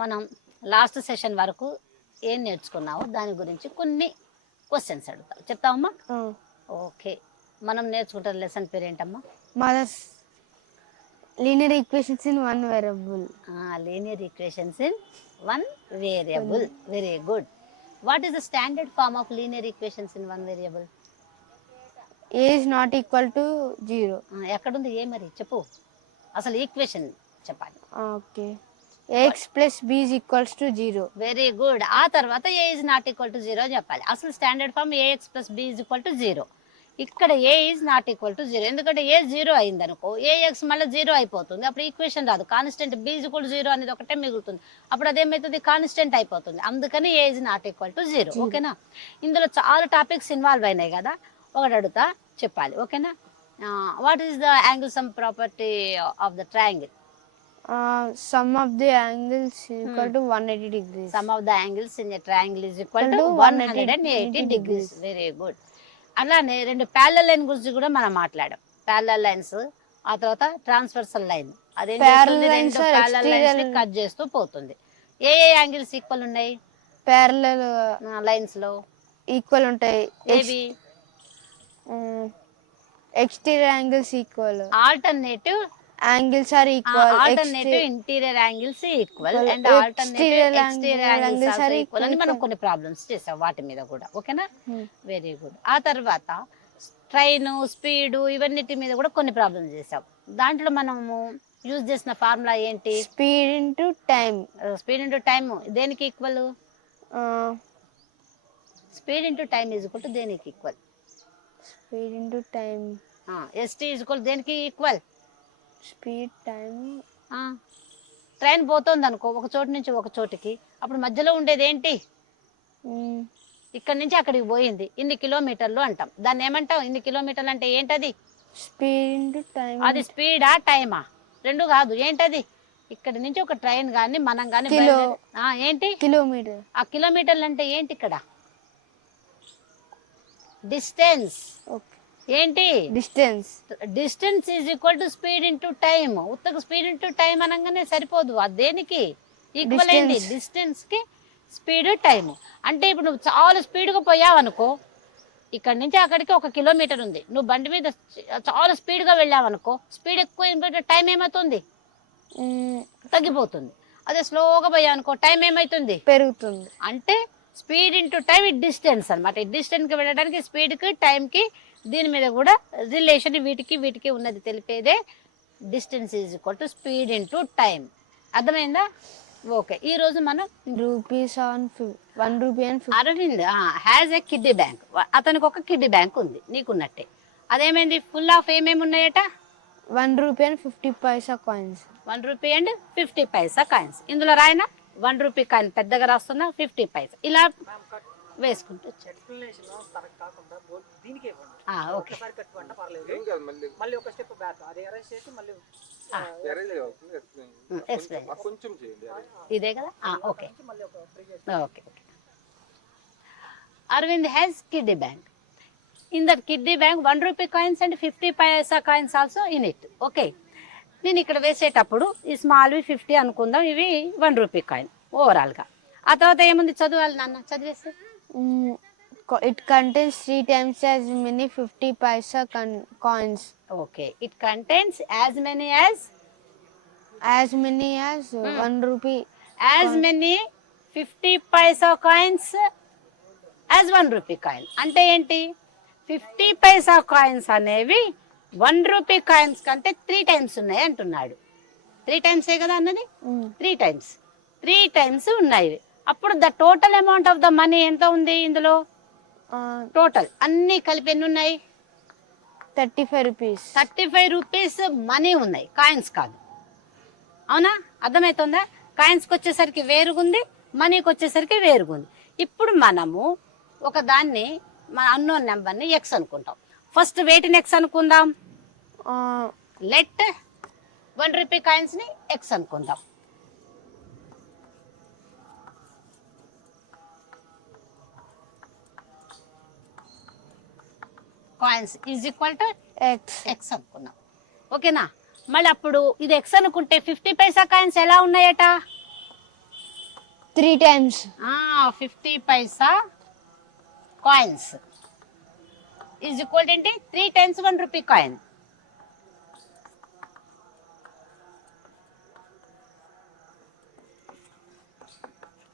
మనం last session వరకు ఏం నేర్చుకున్నామో దాని గురించి కొన్ని క్వశ్చన్స్ అడుగుతాం. చెప్తామమ్మా? ఓకే. మనం నేర్చుకుంటున్న లెసన్ పేరు ఏంటమ్మా? Mother's linear equations in one variable. Linear equations in one variable. Very good. What is the standard form of linear equations in one variable? A is not equal to 0. ఎక్కడుంది ఏ? మరి చెప్పు, అసలు equation చెప్పాలి. Okay. Ax plus b is equals to 0. Very good. ఆ తర్వాత A is not equal to 0 చెప్పాలి. అసలు standard form ax plus B is equal to 0. ఇక్కడ A is not equal to 0, ఎందుకంటే ఏ 0 అయింది అనుకో, ఏఎక్స్ మళ్ళీ 0 అయిపోతుంది. అప్పుడు ఈక్వేషన్ రాదు. Constant B is equal to 0 అనేది ఒకటే మిగులుతుంది. అప్పుడు అదేమవుతుంది? కాన్స్టెంట్ అయిపోతుంది. అందుకని A is not equal to 0. ఓకేనా? ఇందులో చాలా టాపిక్స్ ఇన్వాల్వ్ అయినాయి కదా, ఒకటి అడుగుతా చెప్పాలి. ఓకేనా? What is the angle sum property of the triangle? Sum of the angles equal to 180 degrees. Sum of the angles in a triangle is equal to 180 degrees. Very good. అలానే రెండు parallel line గురించి కూడా మనం మాట్లాడాం. Parallel lines, ఆ తర్వాత transversal line. అదేం చేస్తుంది? రెండు ప్యారలల్ లైన్స్ ని కట్ చేస్తూ పోతుంది. ఏ ఏ యాంగిల్స్ ఈక్వల్ ఉన్నాయి ప్యారలల్ లైన్స్ లో? ఈక్వల్ ఉంటాయి. ఏవి? Exterior angles equal. Alternative angles are equal. Alternative interior angles equal and alternative exterior angles are equal అని మనం కొన్ని ప్రాబ్లమ్స్ చేసాం వాటి మీద కూడా. ఓకేనా? Very good. ఆ తర్వాత ట్రైన్ స్పీడ్ ఇవన్నిటి మీద కూడా కొన్ని ప్రాబ్లమ్స్ చేసాం. దాంట్లో మనము యూజ్ చేసిన ఫార్ములా ఏంటి? Speed into time. Speed into time దేనికి equal? Speed into time is equal to దేనికి equal? Speed into time. ST is equal దేనికి ఈక్వల్? Speed time. ట్రైన్ పోతుంది అనుకో ఒక చోటు నుంచి ఒక చోటుకి, అప్పుడు మధ్యలో ఉండేది ఏంటి? ఇక్కడ నుంచి అక్కడికి పోయింది, ఇన్ని కిలోమీటర్లు అంటాం. దాన్ని ఏమంటాం? ఇన్ని కిలోమీటర్లు అంటే ఏంటది? Speed into time. అది స్పీడా టైమా? రెండు కాదు. ఏంటది? ఇక్కడ నుంచి ఒక ట్రైన్ గాని మనం గాని ఏంటి? కిలోమీటర్. ఆ కిలోమీటర్లు అంటే ఏంటి ఇక్కడ? డిస్టెన్స్. ఏంటి? Distance. Distance is equal to speed into time. ఉత్తగా స్పీడ్ ఇంటూ టైం అనగానే సరిపోదు. అది దేనికి ఈక్వల్ అయింది? డిస్టెన్స్ కి స్పీడ్ టైం. అంటే ఇప్పుడు నువ్వు చాలా స్పీడ్గా పోయావు అనుకో, ఇక్కడ నుంచి అక్కడికి 1 కిలోమీటర్ ఉంది, నువ్వు బండి మీద చాలా స్పీడ్గా వెళ్ళావు అనుకో, స్పీడ్ ఎక్కువ టైం ఏమవుతుంది? తగ్గిపోతుంది. అదే స్లోగా పోయావు అనుకో, టైం ఏమవుతుంది? పెరుగుతుంది. అంటే స్పీడ్ ఇంటూ టైం ఈ డిస్టెన్స్ అనమాట. ఈ డిస్టెన్స్కి వెళ్ళడానికి స్పీడ్కి టైంకి దీని మీద కూడా రిలేషన్ వీటికి వీటికి ఉన్నది తెలిపేదే distance is equal to speed into time. అర్థమైందా? ఓకే. ఈ రోజు మనం Arvind has a kiddy bank. అతనికి ఒక కిడ్డీ బ్యాంక్ ఉంది, నీకున్నట్టే. అదేమైంది? ఫుల్ ఆఫ్ ఏమేమి ఉన్నాయట? ₹1 కాయిన్స్. ₹1 and 50 coins. ఇందులో రాయన ₹1 కాయిన్ పెద్దగా రాస్తున్నా, 50 పైసా ఇలా వేసుకుంటూ. ఓకే. ఇదే కదా? Okay okay. Aravind has kiddie bank. In that kiddie bank ₹1 coins and 50 paisa coins also in it. Okay. నేను ఇక్కడ వేసేటప్పుడు ఈ స్మాల్వి 50 అనుకుందాం, ఇవి ₹1 కాయిన్ ఓవరాల్గా. ఆ తర్వాత ఏముంది? చదవాలి నాన్న, చదివేస్తే. It contains 3 times as many 50 paisa coins. Okay. It contains as many as ₹1. As many 50 paisa coins as ₹1 coin. అంటే ఏంటి? 50 పైసా కాయిన్స్ అనేవి ₹1 కాయిన్స్ కంటే 3 టైమ్స్ ఉన్నాయి అంటున్నాడు. 3 టైమ్సే కదా అన్నది? 3 టైమ్స్ ఉన్నాయి. అప్పుడు the total amount of the money ఎంత ఉంది ఇందులో? టోటల్ అన్ని కలిపి ఎన్ని ఉన్నాయి? ₹35 మనీ ఉన్నాయి, కాయిన్స్ కాదు. అవునా? అర్థమవుతుందా? కాయిన్స్కి వచ్చేసరికి వేరుగుంది, మనీకి వచ్చేసరికి వేరుగుంది. ఇప్పుడు మనము ఒక దాన్ని, మన అన్నోన్ నెంబర్ని ఎక్స్ అనుకుంటాం. ఫస్ట్ వేటిని ఎక్స్ అనుకుందాం. లెట్ ₹1 కాయిన్స్ని ఎక్స్ అనుకుందాం. Coins is equal to X అనుకున్నాం. ఓకేనా? మళ్ళీ అప్పుడు ఇది ఎక్స్ అనుకుంటే 50 పైసా కాయిన్స్ ఎలా ఉన్నాయట? 3 times. 50 paisa coins is equal ఏంటి 3 times 1 రూపీ కాయిన్.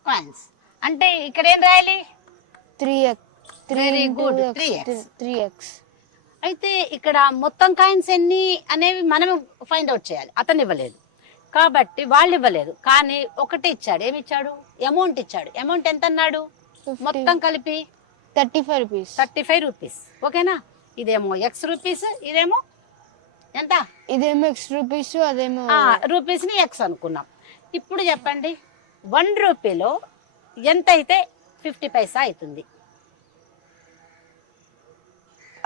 కాయిన్స్ అంటే ఇక్కడ ఏం రాయాలి? 3x. 3 Very into good, x. 3x. 3x. అయితే ఇక్కడ మొత్తం కాయిన్స్ ఎన్ని అనేవి మనం ఫైండ్ అవుట్ చేయాలి. అతను ఇవ్వలేదు కాబట్టి వాళ్ళు ఇవ్వలేదు, కానీ ఒకటి ఇచ్చాడు. ఏమి ఇచ్చాడు? అమౌంట్ ఇచ్చాడు. అమౌంట్ ఎంత అన్నాడు? 50. మొత్తం కలిపి 35 rupees. 35 రూపీస్. ఓకేనా? ఇదేమో ఎక్స్ రూపీస్, ఇదేమో ఎంత? ఇదేమో x rupees, అదేమో రూపీస్ని ఎక్స్ అనుకున్నాం. ఇప్పుడు చెప్పండి 1 రూపీలో ఎంత అయితే 50 పైసా అవుతుంది?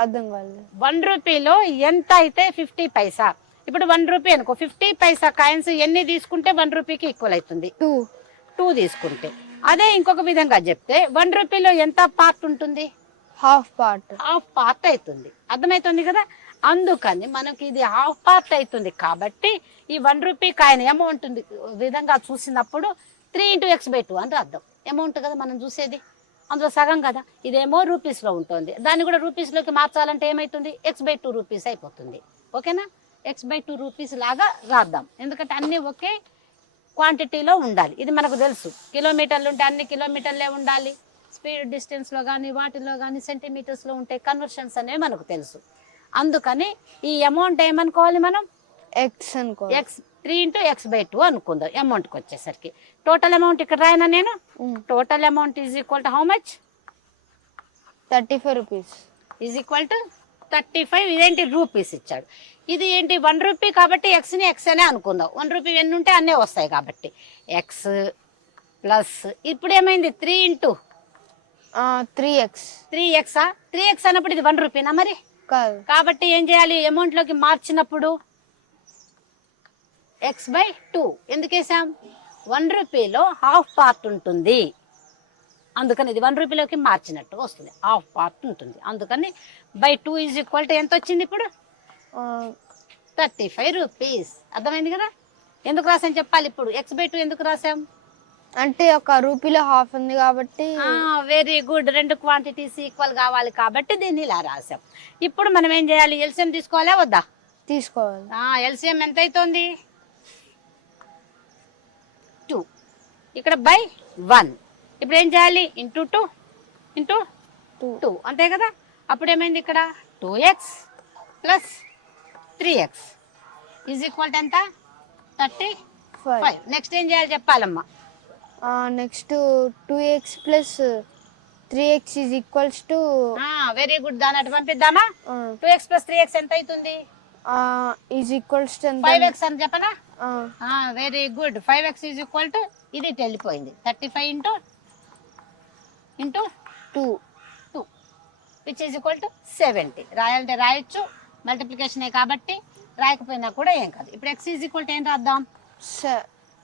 అర్థం కాలేదు. 1 రూపీలో ఎంత అయితే 50 పైసా. ఇప్పుడు 1 రూపీ అనుకో, 50 పైసా కాయిన్స్ ఎన్ని తీసుకుంటే 1 రూపీకి ఈక్వల్ అవుతుంది? 2 తీసుకుంటే. అదే ఇంకొక విధంగా చెప్తే 1 రూపీలో ఎంత పార్ట్ ఉంటుంది? హాఫ్ పార్ట్ అవుతుంది. అర్థమవుతుంది కదా? అందుకని మనకి ఇది హాఫ్ పార్ట్ అవుతుంది కాబట్టి ఈ 1 రూపీ కాయిన్ అమౌంట్ విధంగా చూసినప్పుడు 3 into x/2 అని అర్థం. అమౌంట్ కదా మనం చూసేది, అందులో సగం కదా. ఇదేమో రూపీస్లో ఉంటుంది, దాన్ని కూడా రూపీస్లోకి మార్చాలంటే ఏమవుతుంది? x/2 రూపీస్ అయిపోతుంది. ఓకేనా? x/2 రూపీస్ లాగా రాద్దాం, ఎందుకంటే అన్నీ ఒకే క్వాంటిటీలో ఉండాలి. ఇది మనకు తెలుసు. కిలోమీటర్లు ఉంటే అన్ని కిలోమీటర్లే ఉండాలి, స్పీడ్ డిస్టెన్స్లో కానీ వాటిలో కానీ సెంటీమీటర్స్లో ఉంటే కన్వర్షన్స్ అనేవి మనకు తెలుసు. అందుకని ఈ అమౌంట్ ఏమనుకోవాలి మనం? ఎక్స్ అనుకో. ఎక్స్ 3 into x/2 అనుకుందాం అమౌంట్కి వచ్చేసరికి. టోటల్ అమౌంట్ ఇక్కడ రాయనా నేను? Total amount is equal to how much? 35 rupees. Is equal to 35. ఇదేంటి? రూపీస్ ఇచ్చాడు. ఇది ఏంటి? 1 రూపీ కాబట్టి ఎక్స్ని ఎక్స్ అనే అనుకుందాం. 1 రూపీ ఎన్ని ఉంటే అన్నీ వస్తాయి కాబట్టి ఎక్స్ ప్లస్. ఇప్పుడు ఏమైంది? 3 into 3x. 3x. 3x అన్నప్పుడు ఇది 1 రూపీనా మరి? కాదు. కాబట్టి ఏం చేయాలి? అమౌంట్లోకి మార్చినప్పుడు x/2 ఎందుకు వేసాం? 1 రూపీలో హాఫ్ పార్ట్ ఉంటుంది, అందుకని ఇది 1 రూపీలోకి మార్చినట్టు వస్తుంది. హాఫ్ పార్ట్ ఉంటుంది, అందుకని /2 ఈజ్ ఈక్వల్ టు ఎంత వచ్చింది ఇప్పుడు? 35 రూపీస్. అర్థమైంది కదా? ఎందుకు రాసాం చెప్పాలి ఇప్పుడు. x/2 ఎందుకు రాసాం అంటే 1 రూపీలో హాఫ్ ఉంది కాబట్టి. Very good. 2 క్వాంటిటీస్ ఈక్వల్ కావాలి కాబట్టి దీన్ని ఇలా రాసాం. ఇప్పుడు మనం ఏం చేయాలి? ఎల్సిఎం తీసుకోవాలా వద్దా? తీసుకోవాలి. ఎల్సిఎం ఎంత అవుతుంది? 2. ఇక్కడ /1. ఇప్పుడు ఏం చేయాలి? ఇంటూ 2 ఇంటూ 2 అంతే కదా? అప్పుడు ఏమైంది ఇక్కడ? 2x plus 3x is equal to ఎంత? 35. నెక్స్ట్ ఏం చేయాలి చెప్పాలమ్మా? Next 2x plus 3x is equals to. Very good. దాని అటు పంపిద్దామా? 2x ప్లస్ 3x ఎంత అవుతుంది? ఈజ్ ఈక్వల్స్ టు 5x అని చెప్పనా? Very good. 5x is equal to ఇది ఇటు వెళ్ళిపోయింది 35 into 2 which is equal to 70. రాయాలంటే రాయొచ్చు, మల్టిప్లికేషనే కాబట్టి. రాయకపోయినా కూడా ఏం కాదు. ఇప్పుడు x ఈజ్ ఈక్వల్ టు ఏం రాద్దాం?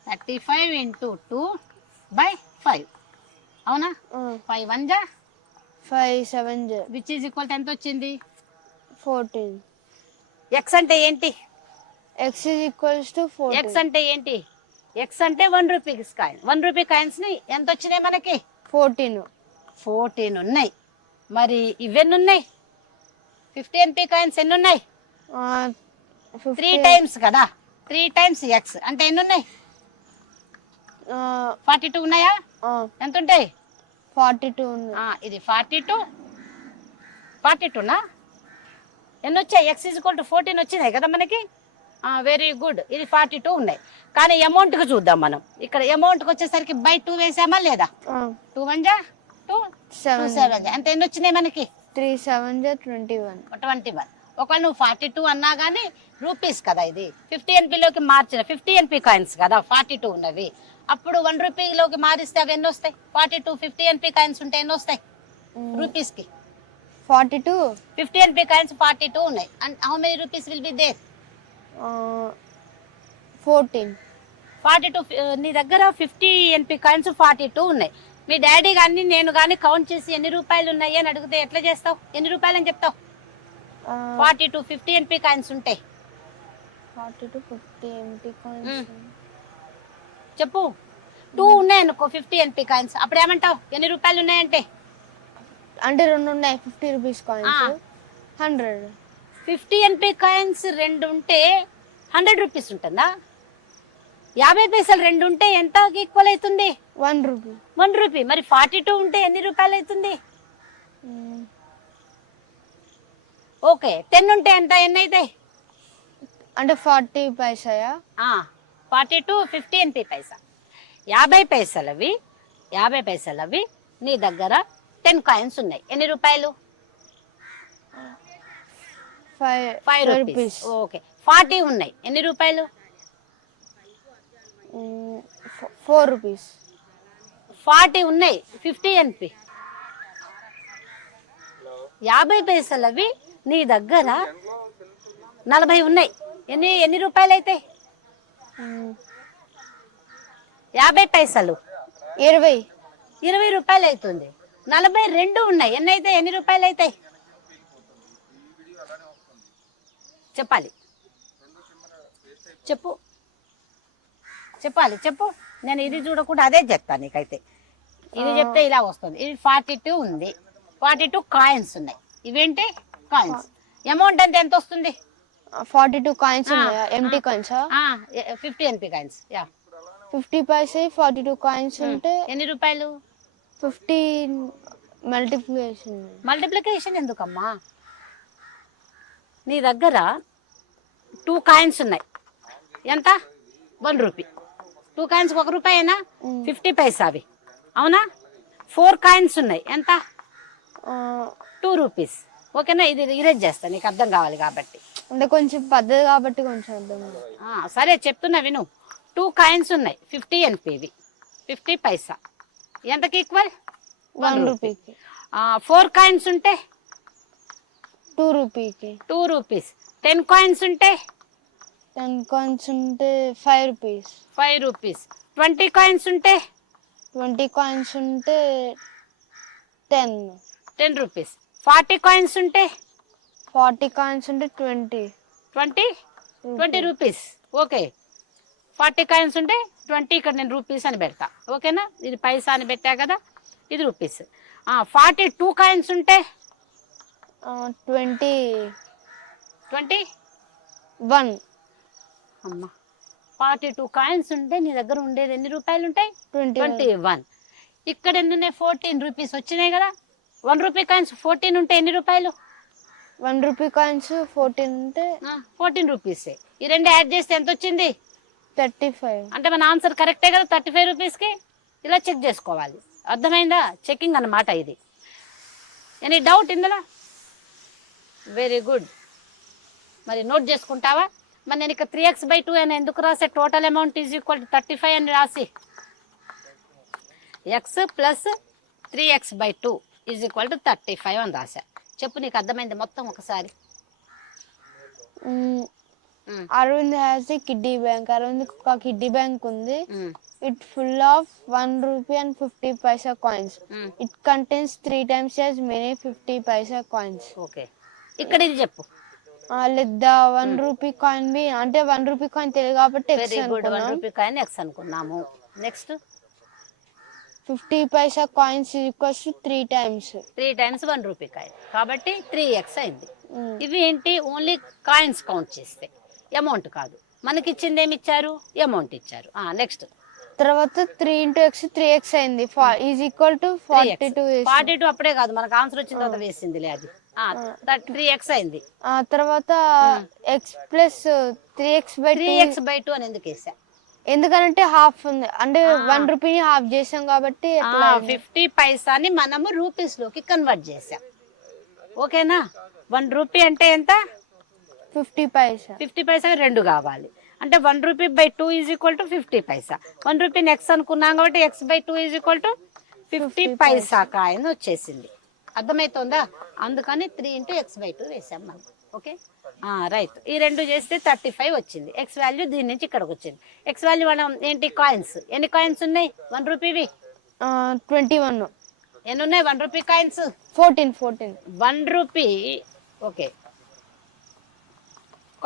35 into 2/5. అవునా? 5 1 జా 5 7 జా విచ్ ఈజ్ ఈక్వల్ టు ఎంత వచ్చింది? 14. x అంటే ఏంటి? x is equals to 14. x అంటే ఏంటి? x అంటే 1 రూపీ కాయిన్. 1 రూపీ కాయిన్స్ని ఎంత వచ్చినాయి మనకి? 14 ఉన్నాయి. మరి ఇవెన్ని ఉన్నాయి? 50 NP కాయిన్స్ ఎన్ని ఉన్నాయి? 3 times కదా. 3 times x అంటే ఎన్ని ఉన్నాయి? 42 ఉన్నాయా? ఎంత ఉంటాయి? 42 ఉన్నాయి. ఇది 42నా? ఎన్ని వచ్చాయి? x ఈజ్ ఈక్వల్ టు 14 వచ్చినాయి కదా మనకి. Very good. ఇది 42 ఉన్నాయి. కానీ అమౌంట్కి చూద్దాం మనం. ఇక్కడ అమౌంట్కి వచ్చేసరికి /2 వేసామా లేదా? 2 1 జా 2 2 7 జా అంటే ఎన్ని వచ్చినాయి మనకి? 3 7 జా 21. ఒకవేళ నువ్వు 42 అన్నా కానీ రూపీస్ కదా, ఇది 50 NPలోకి మార్చిన 50 NP కాయిన్స్ కదా 42 ఉన్నవి. అప్పుడు 1 రూపీలోకి మారిస్తే అవి ఎన్ని వస్తాయి? 42 50 NP కాయిన్స్ ఉంటే ఎన్ని వస్తాయి రూపీస్కి? 42. 50 NP కాయిన్స్ 42 ఉన్నాయి. And how many rupees will be there? 14. 42. నీ దగ్గర 50 NP కాయిన్స్ 42 ఉన్నాయి. మీ డాడీ కానీ నేను కానీ కౌంట్ చేసి ఎన్ని రూపాయలు ఉన్నాయి అని అడిగితే ఎట్లా చేస్తావు? ఎన్ని రూపాయలు అని చెప్తావు? 42 50 NP కాయిన్స్ ఉంటాయి. 42 50 NP కాయిన్స్ చెప్పు. 2 ఉన్నాయి అనుకో 50 NP కాయిన్స్, అప్పుడు ఏమంటావు? ఎన్ని రూపాయలు ఉన్నాయంటే? అంటే 2 ఉన్నాయి 50 రూపీస్ కాయిన్స్. 100. 50 NP కాయిన్స్ 2 ఉంటే 100 రూపీస్ ఉంటుందా? 50 పైసలు 2 ఉంటే ఎంత ఈక్వల్ అవుతుంది? 1 రూపీ. 1 రూపీ. మరి 42 ఉంటే ఎన్ని రూపాయలు అవుతుంది? ఓకే. 10 ఉంటే ఎంత, ఎన్ని అవుతాయి? అంటే 40 పైసాయా? 42 50 NP పైసా. 50 పైసలవి 50 పైసలవి నీ దగ్గర 10 కాయిన్స్ ఉన్నాయి, ఎన్ని రూపాయలు? 5 రూపీస్. ఓకే. 40 ఉన్నాయి, ఎన్ని రూపాయలు? 4 రూపీస్. 40 ఉన్నాయి 50 NP. 50 పైసలవి నీ దగ్గర 40 ఉన్నాయి, ఎన్ని రూపాయలు అవుతాయి? 50 పైసలు 20 రూపాయలు అవుతుంది. 42 ఉన్నాయి, ఎన్ని అయితే ఎన్ని రూపాయలు అవుతాయి? చెప్పాలి, చెప్పు. నేను ఇది చూడకుండా అదే చెప్తాను నీకైతే. ఇది చెప్తే ఇలా వస్తుంది. ఇది 42 ఉంది, 42 కాయిన్స్ ఉన్నాయి. ఇవేంటి? కాయిన్స్. అమౌంట్ అంటే ఎంత వస్తుంది? 42 కాయిన్స్ ఉన్నాయా? Empty coins? 50 NP coins. 50 paise 42 coins ఉంటే ఎన్ని రూపాయలు? 50 మల్టిప్లికేషన్ ఎందుకమ్మా? నీ దగ్గర 2 కాయిన్స్ ఉన్నాయి, ఎంత? 1 రూపీ. 2 కాయిన్స్ 1 రూపాయేనా? 50 పైసావి, అవునా? 4 కాయిన్స్ ఉన్నాయి, ఎంత? 2 రూపీస్. ఓకేనా? ఇది ఇరేజ్ చేస్తా, నీకు అర్థం కావాలి కాబట్టి. అంటే కొంచెం పద్ధతి కాబట్టి కొంచెం అర్థం. సరే చెప్తున్నా విను. 2 కాయిన్స్ ఉన్నాయి 50 NPవి, 50 పైసా ఎంతకి ఈక్వల్? 1 రూపీకి. 4 కాయిన్స్ ఉంటే 2 రూపీకి. 2 రూపీస్. 10 కాయిన్స్ ఉంటే 10 కాయిన్స్ ఉంటే 5 రూపీస్. 5 రూపీస్. 20 కాయిన్స్ ఉంటే 20 కాయిన్స్ ఉంటే 10 రూపీస్. 40 కాయిన్స్ ఉంటే 40 కాయిన్స్ ఉంటే 20 రూపీస్. ఓకే. 40 కాయిన్స్ ఉంటే 20, ఇక్కడ నేను రూపీస్ అని పెడతా. ఓకేనా? ఇది పైసా అని పెట్టా కదా, ఇది రూపీస్. 42 కాయిన్స్ ఉంటే 21. అమ్మా, 42 కాయిన్స్ ఉంటే నీ దగ్గర ఉండేది ఎన్ని రూపాయలు ఉంటాయి? 21. ఇక్కడ ఎన్ని ఉన్నాయి? 14 రూపీస్ వచ్చినాయి కదా. 1 రూపీ కాయిన్స్ 14 ఉంటే ఎన్ని రూపాయలు? 1 రూపీ కాయిన్స్ 14 ఉంటే 14 రూపీసే. ఈ రెండు యాడ్ చేస్తే ఎంత వచ్చింది? 35. అంటే మన ఆన్సర్ కరెక్టే కదా 35 రూపీస్కి. ఇలా చెక్ చేసుకోవాలి, అర్థమైందా? చెకింగ్ అన్నమాట ఇది. ఎనీ డౌట్ ఇందులో? Very good. మరి నోట్ చేసుకుంటావా? మరి నేను ఇక 3x/2 అని ఎందుకు రాసే? Total amount is equal to 35 అని రాసి x ప్లస్ 3x/2 ఈజ్ ఈక్వల్ టు 35 అని రాసా. చెప్పు, నీకు అర్థమైంది మొత్తం ఒకసారి? Aravind has a kiddie bank. Aravind ఒక కిడ్డీ బ్యాంక్ ఉంది. It full of 1 rupee and 50 paisa coins. It contains 3 times as many 50 paisa coins. Okay, ఇక్కడ ఇది చెప్పు. Let the 1 rupee coin B, అంటే 1 రూపీ కాయిన్ తెలియదు కాబట్టి very good. 1 rupee coin x అనుకున్నాము. Next 50 paisa coins equals to 3 times 1 rupee coin, కాబట్టి 3x అయింది. ఇవి ఏంటి? ఓన్లీ కాయిన్స్ కౌంట్ చేస్తే, అమౌంట్ కాదు. మనకి ఇచ్చింది ఏమి ఇచ్చారు? అమౌంట్ ఇచ్చారు. నెక్స్ట్ తర్వాత 3 into x 3x అయింది, ఈజ్ ఈక్వల్ టు 42. 42 అప్పుడే కాదు, మనకు ఆన్సర్ వచ్చిన తర్వాత వేసిందిలే అది. 3x అయింది. తర్వాత x ప్లస్ 3x/2 అని ఎందుకు వేసా? ఎందుకంటే హాఫ్ ఉంది, అంటే 1 రూపీని హాఫ్ చేసాం కాబట్టి 50 పైసాని మనము రూపీస్ లోకి కన్వర్ట్ చేసాం. ఓకేనా? 1 రూపీ అంటే ఎంత? 50 పైసా. 50 పైసా 2 కావాలి, అంటే 1 రూపీ/2 ఈజ్ ఈక్వల్ టు 50 పైసా. 1 రూపీని x అనుకున్నాం కాబట్టి x/2 is equal to 50 paisa coin వచ్చేసింది. అర్థమవుతుందా? అందుకని 3 into x/2 వేసాం మనం. Okay, right. ఈ రెండు చేస్తే 35 వచ్చింది. ఎక్స్ వాల్యూ దీని నుంచి ఇక్కడికి వచ్చింది. ఎక్స్ వాల్యూ మనం ఏంటి? కాయిన్స్. ఎన్ని కాయిన్స్ ఉన్నాయి 1 రూపీవి? 21. ఎన్ని ఉన్నాయి 1 rupee coins? 14. 1 rupee okay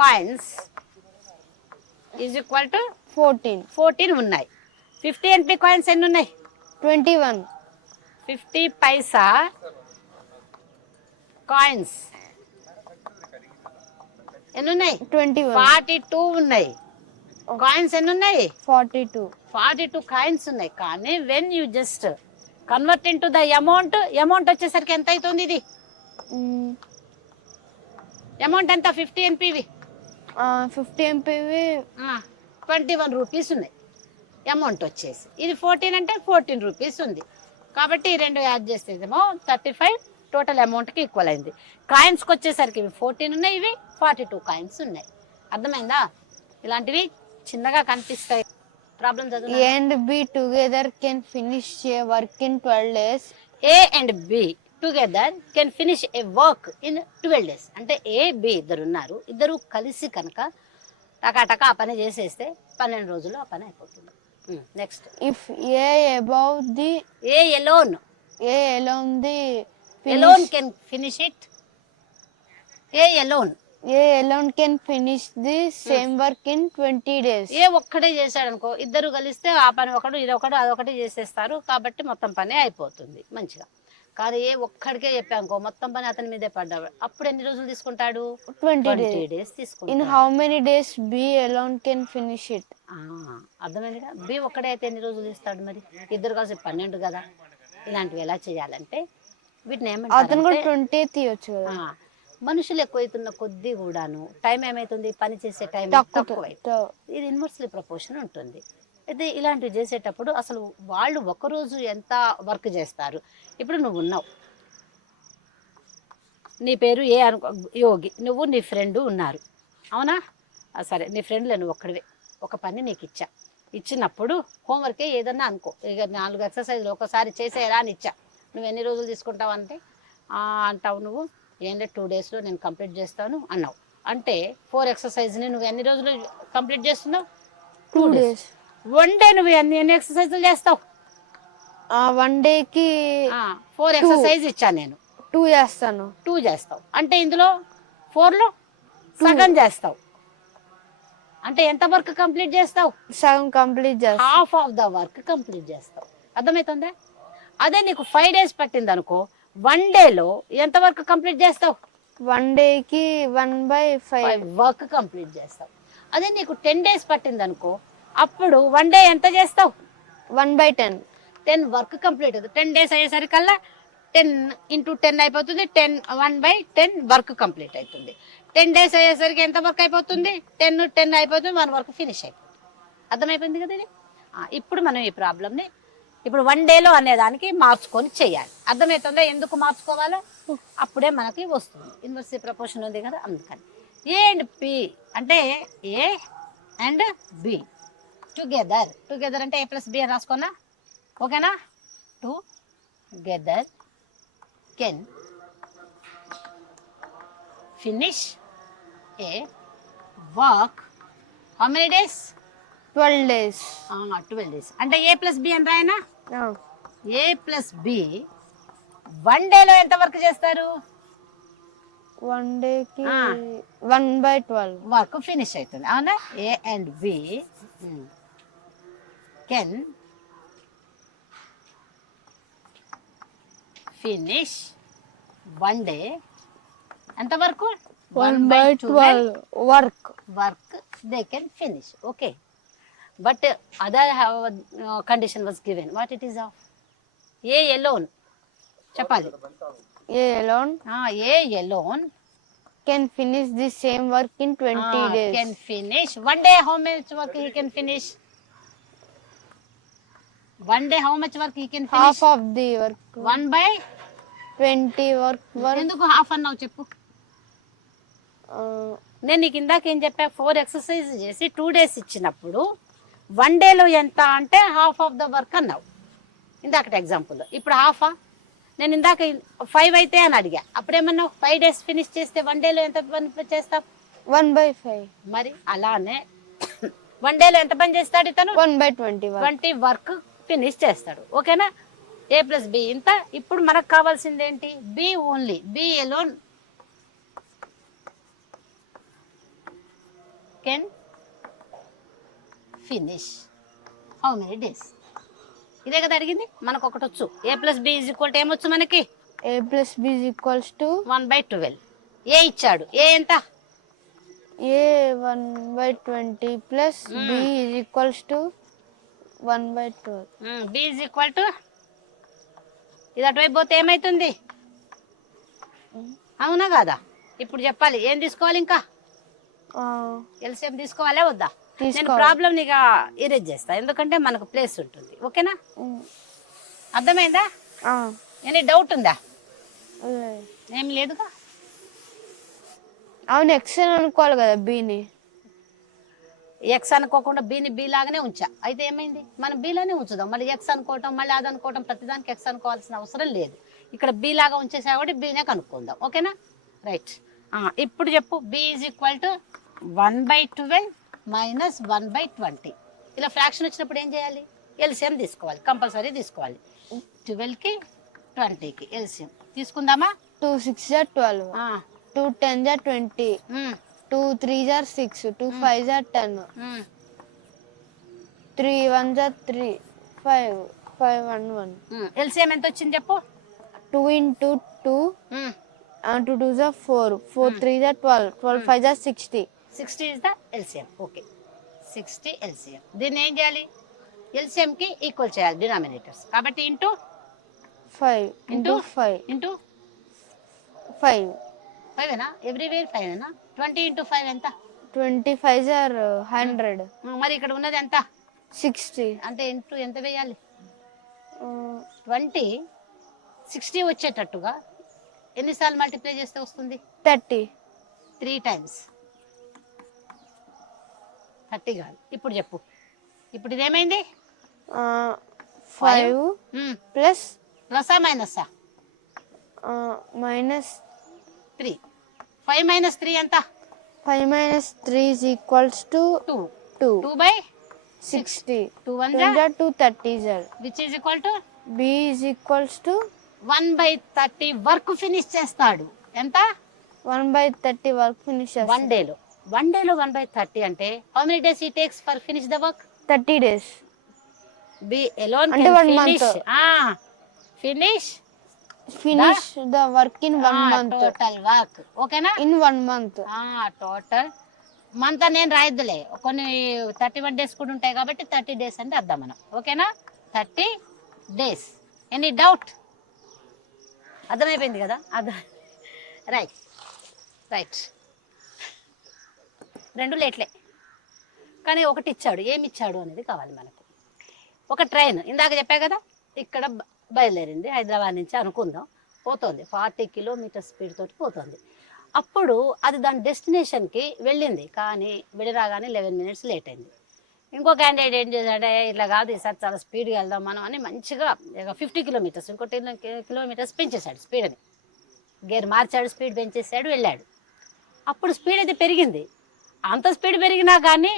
coins is equal to 14 ఉన్నాయి. 50 NP కాయిన్స్ ఎన్ని ఉన్నాయి? 21. 50 పైసా కాయిన్స్ ఎన్ని ఉన్నాయి? 21. 42 ఉన్నాయి. కాయిన్స్ ఎన్ని ఉన్నాయి? 42. 42 కాయిన్స్ ఉన్నాయి. కానీ when you just convert in to the amount వచ్చేసరికి ఎంత అవుతుంది? ఇది అమౌంట్ ఎంత? 50 NPవి 50 MPవి 21 రూపీస్ ఉన్నాయి అమౌంట్ వచ్చేసి. ఇది 14 అంటే 14 రూపీస్ ఉంది. కాబట్టి ఈ రెండు యాడ్ చేసేదేమో 35 టోటల్ అమౌంట్కి ఈక్వల్ అయింది. కాయిన్స్కి వచ్చేసరికి ఇవి 14 ఉన్నాయి, ఇవి 42 కాయిన్స్ ఉన్నాయి. అర్థమైందా? ఇలాంటివి చిన్నగా కనిపిస్తాయి. ప్రాబ్లం చదువు. A and B together can finish a work in 12 days. A and B together can finish A work in 12 days. అంటే ఏ బి ఇద్దరు ఉన్నారు, ఇద్దరు కలిసి కనుక టకాటకా ఆ పని చేసేస్తే 12 రోజుల్లో ఆ పని అయిపోతుంది. Next, If A above the A alone finish, can finish it. A alone A alone can finish the same work in 20 days. ఏ ఒక్కడే చేశాడు అనుకో, ఇద్దరు కలిస్తే ఆ పని ఒకడు ఇదొకడు అదొకటి చేసేస్తారు. కాబట్టి మొత్తం పని అయిపోతుంది మంచిగా. కానీ ఏ ఒక్కడికే చెప్పానుకో మొత్తం పని అతని మీదే పడ్డాడు, అప్పుడు ఎన్ని రోజులు తీసుకుంటాడు? 20 days In తీసుకుంటాడు. how many days B alone can finish it? అర్థమైందిగా. బి ఒక్కడే అయితే ఎన్ని రోజులు ఇస్తాడు? మరి ఇద్దరు కలిసి 12 కదా. ఇలాంటివి ఎలా చేయాలంటే వీటిని అతను కూడా ఏమంటారు? 20 తీయొచ్చు కదా. మనుషులు ఎక్కువైతున్న కొద్దీ కూడాను టైం ఏమైతుంది? పని చేసే టైం తక్కువ. ఇది ఇన్వర్స్లీ ప్రపోర్షన్ ఉంటుంది. అయితే ఇలాంటివి చేసేటప్పుడు అసలు వాళ్ళు ఒకరోజు ఎంత వర్క్ చేస్తారు? ఇప్పుడు నువ్వు ఉన్నావు, నీ పేరు ఏ అనుకో, యోగి, నువ్వు నీ ఫ్రెండ్ ఉన్నారు, అవునా? సరే, నీ ఫ్రెండ్లే, నువ్వు ఒక్కడివే. ఒక పని నీకు ఇచ్చినప్పుడు హోంవర్కే ఏదన్నా అనుకో, ఇక 4 ఎక్సర్సైజ్లు ఒకసారి చేసేయరా అని ఇచ్చా. నువ్వు ఎన్ని రోజులు తీసుకుంటావు అంటే అంటావు నువ్వు, ఏంటంటే 2 daysలో నేను కంప్లీట్ చేస్తాను అన్నావు. అంటే 4 ఎక్సర్సైజ్ని నువ్వు ఎన్ని రోజులు కంప్లీట్ చేస్తున్నావు? 2 days. 1 day నువ్వు ఎన్ని ఎక్సర్సైజ్లు చేస్తావు? 1 dayకి 4 ఎక్సర్సైజ్ ఇచ్చాను నేను, 2 చేస్తాను. 2 చేస్తావు. అంటే ఇందులో 4లో సగం చేస్తావు. అంటే ఎంత వర్క్ కంప్లీట్ చేస్తావు? సగం కంప్లీట్ చేస్తాను. Half of the work complete చేస్తావు. అర్థమవుతుందా? అదే నీకు 5 days పట్టింది అనుకో, 1 dayలో ఎంత వర్క్ కంప్లీట్ చేస్తావు? 1 dayకి 1/5 వర్క్ కంప్లీట్ చేస్తావు. అదే నీకు 10 days పట్టింది అనుకో, అప్పుడు 1 day ఎంత చేస్తావు? 1/10 10 వర్క్ కంప్లీట్ అవుతుంది. 10 days అయ్యేసరికల్లా 10 × 10 అయిపోతుంది. 1/10 వర్క్ కంప్లీట్ అవుతుంది. 10 days అయ్యేసరికి ఎంత వర్క్ అయిపోతుంది? 10 అయిపోతుంది, 1 వర్క్ ఫినిష్ అయిపోతుంది. అర్థమైపోయింది కదా ఇది. ఇప్పుడు మనం ఈ ప్రాబ్లమ్ని ఇప్పుడు 1 dayలో అనేదానికి మార్చుకొని చేయాలి. అర్థమవుతుందా ఎందుకు మార్చుకోవాలో? అప్పుడే మనకి వస్తుంది. ఇన్వర్స్ ప్రపోర్షన్ ఉంది కదా, అందుకని. ఏ అండ్ పి అంటే ఏ అండ్ బి టుగెదర్ అంటే A+B అని రాసుకున్నా, ఓకేనా? Together can finish A work how many days? 12 days. 12 days. అంటే A+B అని రాయనా? A+B 1 dayలో ఎంత వర్క్ చేస్తారు? 1 dayకి 1/12 వర్క్ ఫినిష్ అవుతుంది, అవునా? A and B can finish 1 day ఎంత వరకు? 1/12 work they can finish. Okay, but other condition was given. What it is of? A alone చెప్పాలి. A alone A alone can finish the same work in 20 days. Can finish 1 day. How much work he can finish? 1 day how much work he can finish? Half of the work. 1/20 work. ఎందుకు half అన్నావు చెప్పు? నేను నీకు ఇందాక ఏం చెప్పా? 4 exercise చేసి 2 days ఇచ్చినప్పుడు 1 dayలో ఎంత అంటే హాఫ్ ఆఫ్ ద వర్క్ అన్నావు ఇందాకటి ఎగ్జాంపుల్. ఇప్పుడు హాఫా? నేను ఇందాక 5 అయితే అని అడిగా, అప్పుడేమన్నావు? 5 days ఫినిష్ చేస్తే 1 dayలో ఎంత పని చేస్తావు? 1/5. మరి అలానే 1 dayలో ఎంత పని చేస్తాడు ఇతను? 1/20 20 వర్క్ ఫినిష్ చేస్తాడు. ఓకేనా? A+B ఇంత. ఇప్పుడు మనకు కావాల్సింది ఏంటి? B only. B alone can finish how many days. ఇదే కదా అడిగింది. మనకు ఒకటి వచ్చు, A plus B is equal to ఏమొచ్చు మనకి, a plus b is equals to 1/12. ఏ ఇచ్చాడు, ఏ ఎంత, a 1/20 plus b is equals to 1/12. B is equal to, ఇది అటువైపు పోతే ఏమవుతుంది, అవునా కాదా. ఇప్పుడు చెప్పాలి ఏం తీసుకోవాలి, ఇంకా ఎల్సిఎం తీసుకోవాలా వద్దా. నేను ప్రాబ్లం ఇక ఇరేజ్ చేస్తా, ఎందుకంటే మనకు ప్లేస్ ఉంటుంది. ఓకేనా, అర్థమైందా, ఎనీ డౌట్ ఉందా, ఏం లేదుగా. అవును ఎక్స్ అని అనుకోవాలి కదా బీని. ఎక్స్ అనుకోకుండా బీని బి లాగానే ఉంచా, అయితే ఏమైంది, మనం బీలోనే ఉంచుదాం. మళ్ళీ ఎక్స్ అనుకోవటం, మళ్ళీ అది అనుకోవటం, ప్రతిదానికి ఎక్స్ అనుకోవాల్సిన అవసరం లేదు. ఇక్కడ బి లాగా ఉంచేసా కాబట్టి బీనే కనుక్కుందాం. ఓకేనా, రైట్. ఇప్పుడు చెప్పు, B is equal to 1/12 minus 1/20. ఇలా ఫ్రాక్షన్ వచ్చినప్పుడు ఏం చేయాలి, ఎల్సిఎం తీసుకోవాలి, కంపల్సరీ తీసుకోవాలి. 12కి 20కి ఎల్సిఎం తీసుకుందామా. 2 6 are 12, 2 10 are 20, 2 3 are 6, 2 5 are 10, 3 1 are 3, 5 5 1 1. LCM ఎంత వచ్చింది చెప్పు. 2 into 2, 2 2s are 4, 4 3s are 12, 12 5s are 60. 60 is the LCM. Okay, 60 LCM. దీన్ని ఏం చేయాలి, ఎల్సిఎం కి ఈక్వల్ చేయాలి డినామినేటర్స్. కాబట్టి ఇంటూ 5 into 5 ఇంటూ 5. 5 ఏనా, ఎవ్రీవేర్ 5 ఏనా. 20 into 5 ఎంత, 25s are 100. మరి ఇక్కడ ఉన్నది ఎంత, 60. అంటే ఇంటూ ఎంత వేయాలి, 20 60 వచ్చేటట్టుగా ఎన్నిసార్లు మల్టిప్లై చేస్తే వస్తుంది, 30. 3 times. 30 కాదు. ఇప్పుడు చెప్పు, ఇప్పుడు ఇదేమైంది, 5 plus ప్లసా మైనసా, minus 3. 5 minus 3 ఎంత, 5 minus 3 is equals to 2. 2. 2/60. 2 1 2 are 2 30s are. Which is equal to b is equals to 1/30 work finish చేస్తాడు. ఎంత, 1/30 work finish. 1 డేలో. 1 డేలో 1/30 అంటే how many days A takes for finish the work, 30 days. B alone అంటే can 1 finish month. Finish Finish the work in 1 month. Total work. ఓకేనా, In 1 month. Total month నేను రాయద్దులే, కొన్ని 31 డేస్ కూడా ఉంటాయి కాబట్టి 30 డేస్ అంటే అర్థం మనం. ఓకేనా, 30 డేస్. ఎనీ డౌట్, అర్థమైపోయింది కదా, అర్థం. రైట్ రైట్, రెండు లేట్లే కానీ ఒకటి ఇచ్చాడు, ఏమి ఇచ్చాడు అనేది కావాలి మనకు. ఒక ట్రైన్ ఇందాక చెప్పా కదా, ఇక్కడ బయలుదేరింది హైదరాబాద్ నుంచి అనుకుందాం, పోతుంది 40 కిలోమీటర్ స్పీడ్ తోటి పోతుంది. అప్పుడు అది దాని డెస్టినేషన్కి వెళ్ళింది, కానీ వెళ్ళిరాగానే 11 minutes లేట్ అయింది. ఇంకో క్యాండిడేట్ ఏం చేశాడే, ఇట్లా కాదు ఈసారి చాలా స్పీడ్గా వెళ్దాం మనం అని మంచిగా 50 kilometers, ఇంకో 10 kilometers పెంచేశాడు స్పీడ్ని. గేర్ మార్చాడు, స్పీడ్ పెంచేసాడు, వెళ్ళాడు. అప్పుడు స్పీడ్ అయితే పెరిగింది, అంత స్పీడ్ పెరిగినా కానీ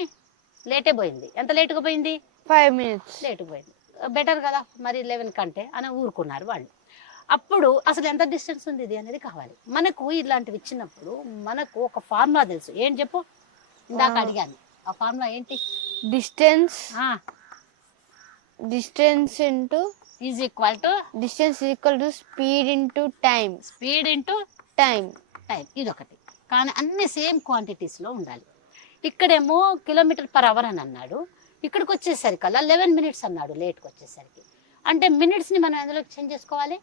లేటే పోయింది. ఎంత లేటుగా పోయింది, 5 minutes. లేటుగా పోయింది. బెటర్ కదా మరి 11 కంటే అని ఊరుకున్నారు వాళ్ళు. అప్పుడు అసలు ఎంత డిస్టెన్స్ ఉంది ఇది అనేది కావాలి మనకు. ఇలాంటివి ఇచ్చినప్పుడు మనకు ఒక ఫార్ములా తెలుసు. ఏం చెప్పు, ఇందాక అడిగాను, ఆ ఫార్ములా ఏంటి, Distance into is equal to distance is equal to speed into time. Speed into Time. Time. ఇదొకటి, కానీ అన్ని సేమ్ క్వాంటిటీస్లో ఉండాలి. ఇక్కడేమో km/h అని అన్నాడు, ఇక్కడికి వచ్చేసరికి అలా 11 minutes అన్నాడు లేట్కి వచ్చేసరికి. అంటే మినిట్స్ని మనం ఎందులోకి చేంజ్ చేసుకోవాలి,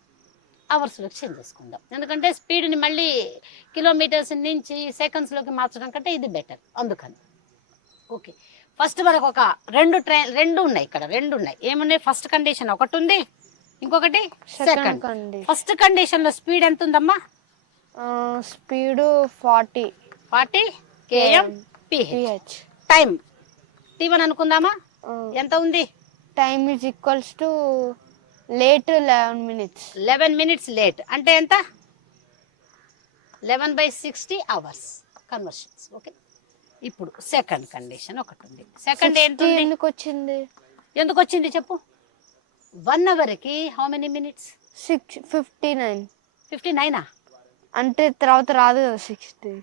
అవర్స్లోకి చేంజ్ చేసుకుందాం. ఎందుకంటే స్పీడ్ని మళ్ళీ కిలోమీటర్స్ నుంచి సెకండ్స్లోకి మార్చడం కంటే ఇది బెటర్, అందుకని. ఓకే, ఫస్ట్ మనకు ఒక రెండు ఉన్నాయి ఇక్కడ, రెండు ఉన్నాయి. ఏమున్నాయి, ఫస్ట్ కండిషన్ ఒకటి ఉంది, ఇంకొకటి సెకండ్. ఫస్ట్ కండిషన్లో స్పీడ్ ఎంత ఉందమ్మా, స్పీడ్ 40 km/h. టైం T1 అనుకుందామా, ఎంత ఉంది, time is equals to late 11 minutes. 11 minutes late అంటే ఎంత, 11/60 hours కన్వర్షన్స్. ఓకే, ఇప్పుడు సెకండ్ కండిషన్ ఒకటి ఉంది. సెకండ్ ఎంత ఉంది, ఎందుకు వచ్చింది చెప్పు. 1 hourకి హౌ మెనీ మినిట్స్, 59. అంటే తర్వాత రాదు కదా 60.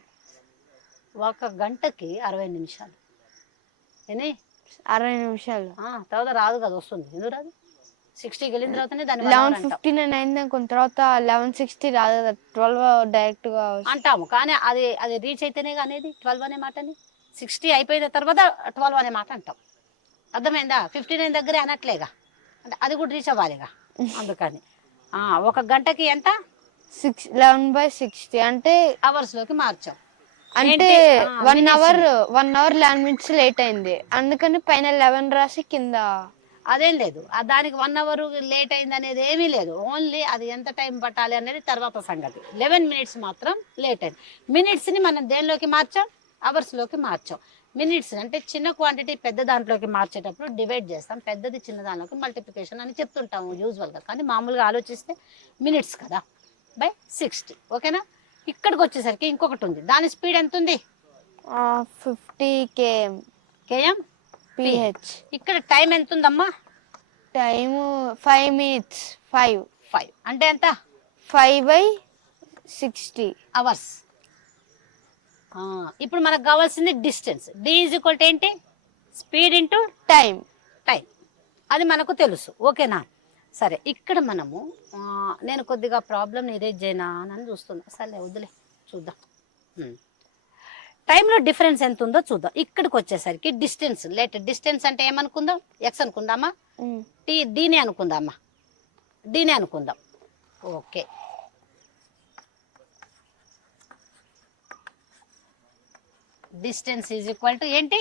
1 గంటకి 60 నిమిషాలు. ఏనే 60 నిమిషాలు. తర్వాత రాదు కదా, వస్తుంది ఎందుకు రాదు? 60కి వెళ్ళిన తర్వాతనే దాన్ని 1 అవర్ అంటాం 11:59 అయింది అనుకున్న తర్వాత 11:60 రాదు కదా, 12 డైరెక్ట్ గా అంటాము. కానీ అది అది రీచ్ అయితేనే అనేది 12 అనే మాటని. 60 అయిపోయిన తర్వాత 12 అనే మాట అంటాం. అర్థమైందా? 59 దగ్గరే అనట్లేగా, అంటే అది కూడా రీచ్ అవ్వాలిగా. అందుకని ఒక గంటకి ఎంత? 11/60 అంటే అవర్స్లోకి మార్చాం. అంటే ఏంటి? 1 అవర్ minutes ని. 1 అవర్ 11 మినిట్స్ లేట్ అయింది, అందుకని పైన 11 రాసి కింద అదేం లేదు, దానికి 1 అవర్ లేట్ అయింది అనేది ఏమీ లేదు. ఓన్లీ అది ఎంత టైం పట్టాలి అనేది తర్వాత సంగతి. 11 మినిట్స్ మాత్రం లేట్ అయింది. మినిట్స్ని మనం దేనిలోకి మార్చాం? అవర్స్లోకి మార్చాం. మినిట్స్ అంటే చిన్న క్వాంటిటీ పెద్ద దాంట్లోకి మార్చేటప్పుడు డివైడ్ చేస్తాం, పెద్దది చిన్న దాంట్లోకి మల్టిప్లికేషన్ అని చెప్తుంటాము యూజువల్గా. కానీ మామూలుగా ఆలోచిస్తే మినిట్స్ కదా, బై 60. ఓకేనా? ఇక్కడికి వచ్చేసరికి ఇంకొకటి ఉంది, దాని స్పీడ్ ఎంత ఉంది? 50 కేఎం kmph. ఇక్కడ టైం ఎంత ఉందమ్మా? Time 5 minutes. 5 అంటే ఎంత? 5/60 అవర్స్. ఇప్పుడు మనకు కావాల్సింది distance. D is equal to ఏంటి? Speed into time. టైం. అది మనకు తెలుసు. ఓకేనా? సరే, ఇక్కడ మనము నేను కొద్దిగా ప్రాబ్లమ్ ఇరేజ్ చేయనా అని చూస్తున్నా. సరే వద్దులే, చూద్దాం. టైంలో డిఫరెన్స్ ఎంత ఉందో చూద్దాం. ఇక్కడికి వచ్చేసరికి డిస్టెన్స్, డిస్టెన్స్ అంటే ఏమనుకుందాం? ఎక్స్ అనుకుందామా? డీనే అనుకుందామా? డీనే అనుకుందాం. Okay, distance is equal to ఏంటి?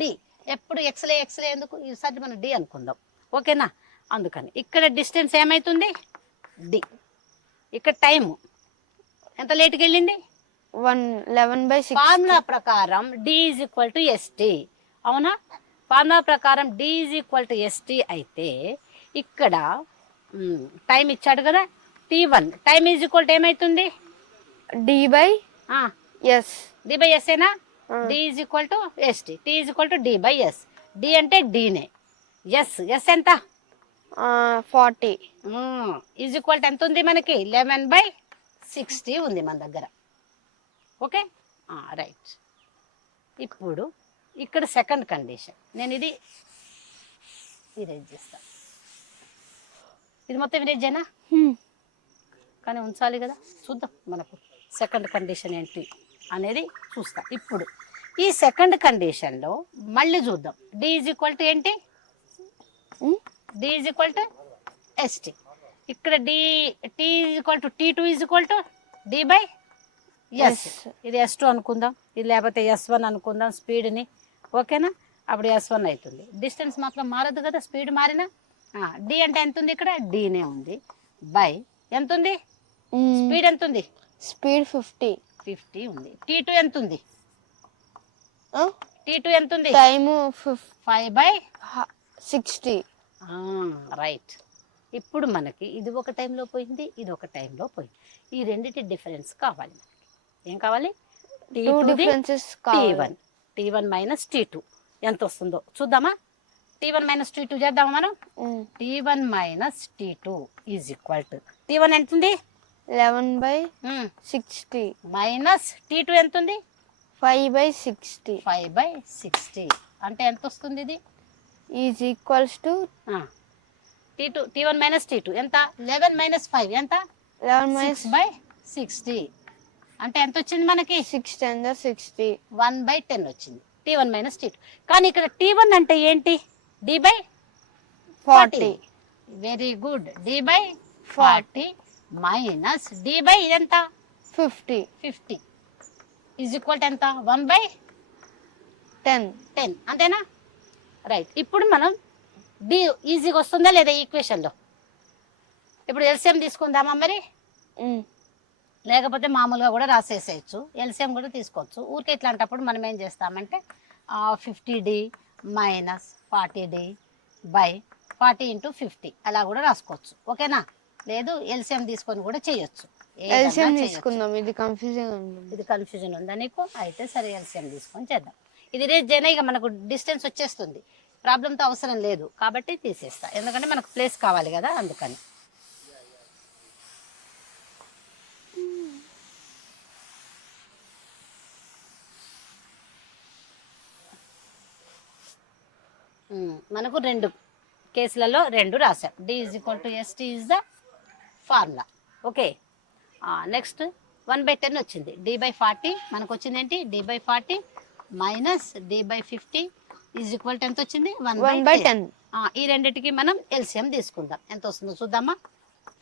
డి. ఎప్పుడు ఎక్స్లే ఎందుకు, ఈసారి మనం డి అనుకుందాం. ఓకేనా? అందుకని ఇక్కడ డిస్టెన్స్ ఏమవుతుంది? డి. ఇక్కడ టైము ఎంత లేట్కి వెళ్ళింది? 11/60. ఫార్ములా ప్రకారం D is equal to ST. అవునా? ఫార్ములా ప్రకారం D is equal to ST అయితే ఇక్కడ టైం ఇచ్చాడు కదా, T1. Time is equal to ఏమవుతుంది? D/S. D/S ఏనా? D is equal to ST, T is equal to D/S. D అంటే డీనే. ఎస్ ఎంత? 40. ఈజ్ ఈక్వల్ టు ఎంత ఉంది మనకి? 11/60 ఉంది మన దగ్గర. Okay, right. ఇప్పుడు ఇక్కడ సెకండ్ కండిషన్, నేను ఇది ఇరేజ్ చేస్తా. ఇది మొత్తం ఇరేజ్ చేయనా? కానీ ఉంచాలి కదా, చూద్దాం మనకు సెకండ్ కండిషన్ ఏంటి అనేది చూస్తా. ఇప్పుడు ఈ సెకండ్ కండిషన్లో మళ్ళీ చూద్దాం. డి ఈజ్ ఈక్వల్ టు ఏంటి? D is equal to S. T T is equal to T2 is equal to D/S. ఇది S2 అనుకుందాం, ఇది లేకపోతే S1 అనుకుందాం స్పీడ్ని. ఓకేనా? అప్పుడు S1 అవుతుంది. డిస్టెన్స్ మాత్రం మారదు కదా, స్పీడ్ మారినా. డి అంటే ఎంత ఉంది? ఇక్కడ డీనే ఉంది. బై ఎంత ఉంది? స్పీడ్ ఎంత ఉంది? స్పీడ్ 50 ఉంది. T2 ఎంత ఉంది? T2 ఎంత ఉంది? టైము 5/60. రైట్. ఇప్పుడు మనకి ఇది ఒక టైంలో పోయింది, ఇది ఒక టైంలో పోయింది. ఈ రెండింటి డిఫరెన్స్ కావాలి మనకి. ఏం కావాలి? T1 మైనస్ T2 ఎంత వస్తుందో చూద్దామా? T1 మైనస్ T2 చేద్దామా మనం? T1 minus T2 is equal to T1 ఎంత ఉంది? 11/60 మైనస్ T2 ఎంత ఉంది? 5/60. 5/60 అంటే ఎంత వస్తుంది? ఇది is equals to T1 minus T2 ఎంత? 11 మైనస్ 5 ఎంత? 6/60 అంటే ఎంత వచ్చింది మనకి? 6 10 60. 1/10 వచ్చింది T1 మైనస్ T2. కానీ ఇక్కడ T1 అంటే ఏంటి? D/40. Very good. D/40 minus D/ ఎంత? 50 ఈజ్ ఈక్వల్ టు ఎంత? 1/10 అంతేనా? రైట్. ఇప్పుడు మనం డి ఈజీగా వస్తుందా లేదా ఈక్వేషన్లో? ఇప్పుడు ఎల్సిఎం తీసుకుందామా మరి? లేకపోతే మామూలుగా కూడా రాసేసేయచ్చు, ఎల్సిఎం కూడా తీసుకోవచ్చు. ఊరికే ఇట్లాంటప్పుడు మనం ఏం చేస్తామంటే 50D మైనస్ 40D బై 40 × 50 అలా కూడా రాసుకోవచ్చు. ఓకేనా? లేదు ఎల్సిఎం తీసుకొని కూడా చేయొచ్చు. ఎల్సిఎం తీసుకుందాం, ఇది కన్ఫ్యూజన్ ఉందా నీకు? అయితే సరే ఎల్సిఎం తీసుకొని చేద్దాం. ఇది రేజ్ చేయనా, ఇక మనకు డిస్టెన్స్ వచ్చేస్తుంది, ప్రాబ్లంతో అవసరం లేదు కాబట్టి తీసేస్తా, ఎందుకంటే మనకు ప్లేస్ కావాలి కదా, అందుకని. మనకు రెండు కేసులలో రెండు రాసాం. D is equal to ST is the formula. Okay, next 1/10 వచ్చింది. D/40 మనకు వచ్చింది ఏంటి? D/40 minus D/50 is equal to ఎంత వచ్చింది? 1/10. ఈ రెండింటికి మనం ఎల్సిఎం తీసుకుందాం. ఎంత వస్తుందో చూద్దామా?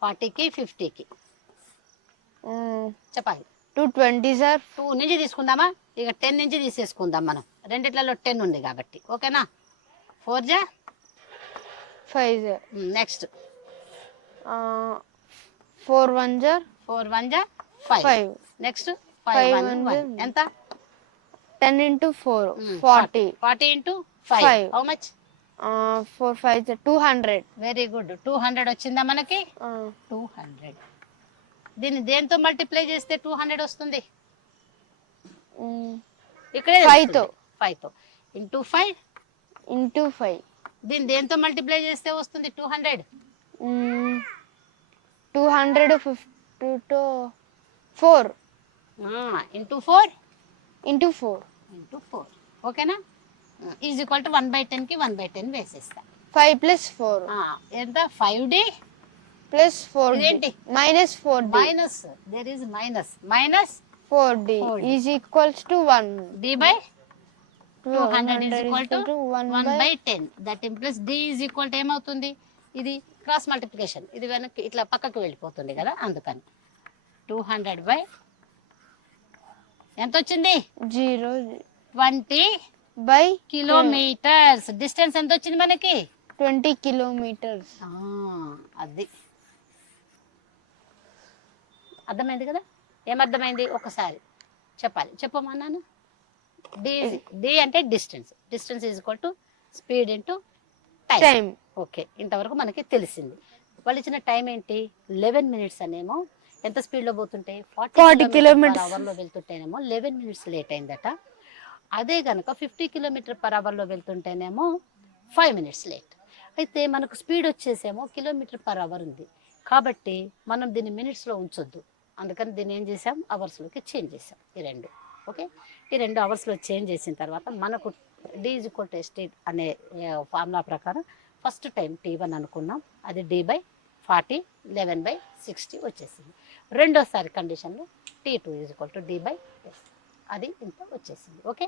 40కి 50కి చెప్పాలి. 220 సార్. 2 నుంచి తీసుకుందామా? ఇక 10 నుంచి తీసేసుకుందాం మనం. రెండిట్లలో 10 ఉంది కాబట్టి. ఓకేనా? 4 జా 5 సార్. Next 4 1 sir. 4 1 జా 5. నెక్స్ట్ 5 1 1 ఎంత? 10 into 4 40. 40 into 5 how much? 4 5 200. Very good. 200 వచ్చిందా మనకి? 200. దీన్ని దేంతో మల్టిప్లై చేస్తే 200 వస్తుంది? ఇక్కడే 5తో ఇంటూ 5 into 5. దీన్ని దేంతో మల్టిప్లై చేస్తే వస్తుంది 200? 250 to 4 ఇంటూ 4 into 4 ఇంటూ 4. ఓకేనా? ఈజ్ ఈక్వల్ టు 1/10 కి 1/10 వేసేస్తా. 5 plus 4 ఎంత? 5D plus 4D ఇదేంటి? minus 4D minus, there is minus 4D is equals to 1. D/200 is equal to 1 1/10. That implies D is equal to ఏమవుతుంది? ఇది cross multiplication, ఇది వెనక్కి ఇట్లా పక్కకు వెళ్ళిపోతుంది కదా, అందుకని 200 ఎంత వచ్చింది? 20 by కిలోమీటర్స్. డిస్టెన్స్ ఎంత వచ్చింది మనకి? 20 kilometers. అది అర్థమైంది కదా? ఏమర్థమైంది ఒకసారి చెప్పాలి. చెప్పమా నాన్న. డి అంటే distance is equal to speed into time. Okay, ఇంతవరకు మనకి తెలిసింది. వాళ్ళు ఇచ్చిన టైం ఏంటి? 11 minutes అనేమో ఎంత స్పీడ్లో పోతుంటే 40 km/h వెళ్తుంటేనేమో 11 minutes లేట్ అయిందట. అదే కనుక 50 km/h వెళ్తుంటేనేమో 5 minutes లేట్. అయితే మనకు స్పీడ్ వచ్చేసేమో km/h ఉంది కాబట్టి మనం దీన్ని మినిట్స్లో ఉంచొద్దు. అందుకని దీన్ని ఏం చేసాం? అవర్స్లోకి చేంజ్ చేసాం. ఈ రెండు ఓకే, ఈ 2 అవర్స్లో చేంజ్ చేసిన తర్వాత మనకు D/ST అనే ఫార్ములా ప్రకారం ఫస్ట్ టైం T1 అనుకున్నాం, అది D/40 11/60 వచ్చేసింది. రెండోసారి కండిషన్లో T2 = D/S, అది ఇంత వచ్చేసింది. ఓకే,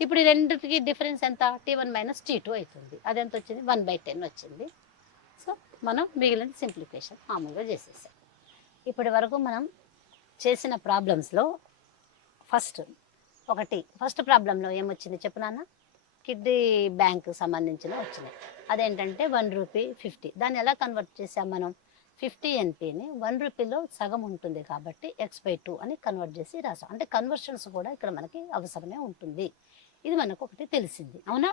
ఇప్పుడు ఈ రెండింటికి డిఫరెన్స్ ఎంత? T1 - T2 అవుతుంది. అది ఎంత వచ్చింది? 1/10 వచ్చింది. సో మనం మిగిలిన సింప్లిఫికేషన్ మామూలుగా చేసేసాం. ఇప్పటి వరకు మనం చేసిన ప్రాబ్లమ్స్లో ఫస్ట్ ప్రాబ్లంలో ఏమొచ్చింది చెప్పు నాన్న? కిడ్నీ బ్యాంకు సంబంధించిన వచ్చినాయి. అదేంటంటే 1 రూపీ 50. దాన్ని ఎలా కన్వర్ట్ చేసాం మనం? 50 NPని 1 రూపీలో సగం ఉంటుంది కాబట్టి x/2 అని కన్వర్ట్ చేసి రాసాం. అంటే కన్వర్షన్స్ కూడా ఇక్కడ మనకి అవసరమే ఉంటుంది. ఇది మనకు ఒకటి తెలిసింది, అవునా?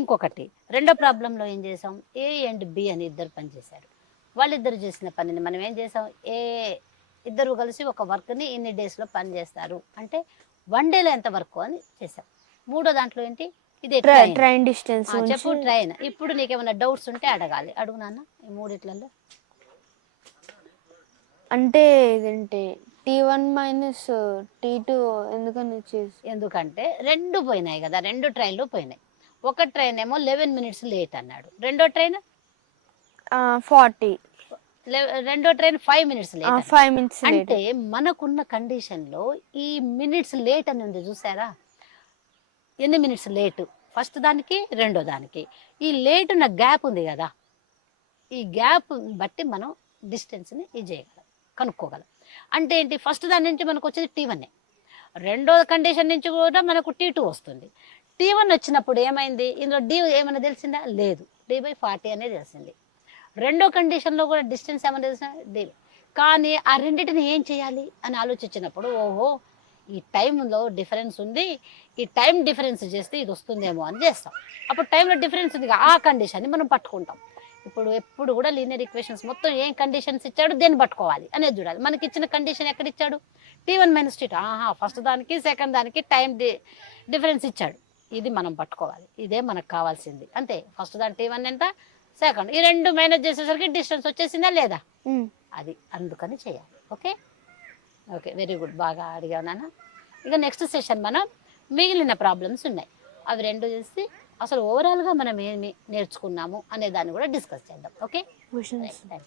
ఇంకొకటి రెండో ప్రాబ్లంలో ఏం చేసాం? A and B అని ఇద్దరు పని చేశారు. వాళ్ళిద్దరు చేసిన పనిని మనం ఏం చేసాం? ఇద్దరు కలిసి ఒక వర్క్ని ఇన్ని డేస్లో పని చేస్తారు అంటే 1 డేలో ఎంత వర్క్ అని చేసాం. మూడో దాంట్లో ఏంటి? ఇది ట్రైన్ డిస్టెన్స్. చెప్పు ట్రైన్. ఇప్పుడు నీకేమైనా డౌట్స్ ఉంటే అడగాలి, అడుగు నాన్న. ఈ మూడిట్లలో అంటే ఇదేంటి T1 - T2 ఎందుకని వచ్చేసి? ఎందుకంటే రెండు పోయినాయి కదా, 2 ట్రైన్లు పోయినాయి. ఒక ట్రైన్ ఏమో 11 minutes లేట్ అన్నాడు, రెండో ట్రైన్ 40. రెండో ట్రైన్ 5 minutes లేట్. 5 minutes అంటే మనకున్న కండిషన్లో ఈ మినిట్స్ లేట్ అని ఉంది చూసారా? ఎన్ని మినిట్స్ లేటు? ఫస్ట్ దానికి రెండో దానికి ఈ లేట్ ఉన్న గ్యాప్ ఉంది కదా, ఈ గ్యాప్ బట్టి మనం డిస్టెన్స్ని ఇది చేయగలం, కనుక్కోగలం. అంటే ఏంటి? ఫస్ట్ దాని నుంచి మనకు వచ్చేది T1, రెండో కండిషన్ నుంచి కూడా మనకు T2 వస్తుంది. T1 వచ్చినప్పుడు ఏమైంది? ఇందులో D ఏమైనా తెలిసిందా? లేదు, D/40 అనేది తెలిసింది. రెండో కండిషన్లో కూడా డిస్టెన్స్ ఏమైనా తెలిసిన? D. కానీ ఆ రెండింటిని ఏం చేయాలి అని ఆలోచించినప్పుడు ఓహో ఈ టైంలో డిఫరెన్స్ ఉంది, ఈ టైం డిఫరెన్స్ చేస్తే ఇది వస్తుందేమో అని చేస్తాం. అప్పుడు టైంలో డిఫరెన్స్ ఉంది, ఆ కండిషన్ని మనం పట్టుకుంటాం. ఇప్పుడు ఎప్పుడు కూడా లీనియర్ ఈక్వేషన్స్ మొత్తం ఏం కండిషన్స్ ఇచ్చాడు దేన్ని పట్టుకోవాలి అనేది చూడాలి. మనకి ఇచ్చిన కండిషన్ ఎక్కడ ఇచ్చాడు? T1 - T2. ఫస్ట్ దానికి సెకండ్ దానికి టైం డిఫరెన్స్ ఇచ్చాడు, ఇది మనం పట్టుకోవాలి. ఇదే మనకు కావాల్సింది అంతే. ఫస్ట్ దాని T1 ఎంత, సెకండ్, ఈ రెండు మేనేజ్ చేసేసరికి డిస్టెన్స్ వచ్చేసిందా లేదా? అది అందుకని చేయాలి. ఓకే ఓకే, వెరీ గుడ్, బాగా అడిగావు నాన్న. ఇక నెక్స్ట్ సెషన్ మనం మిగిలిన ప్రాబ్లమ్స్ ఉన్నాయి, అవి రెండు చేసి అసలు ఓవరాల్గా మనం ఏమి నేర్చుకున్నాము అనే దాన్ని కూడా డిస్కస్ చేద్దాం. ఓకే. క్వశ్చన్స్. రైట్.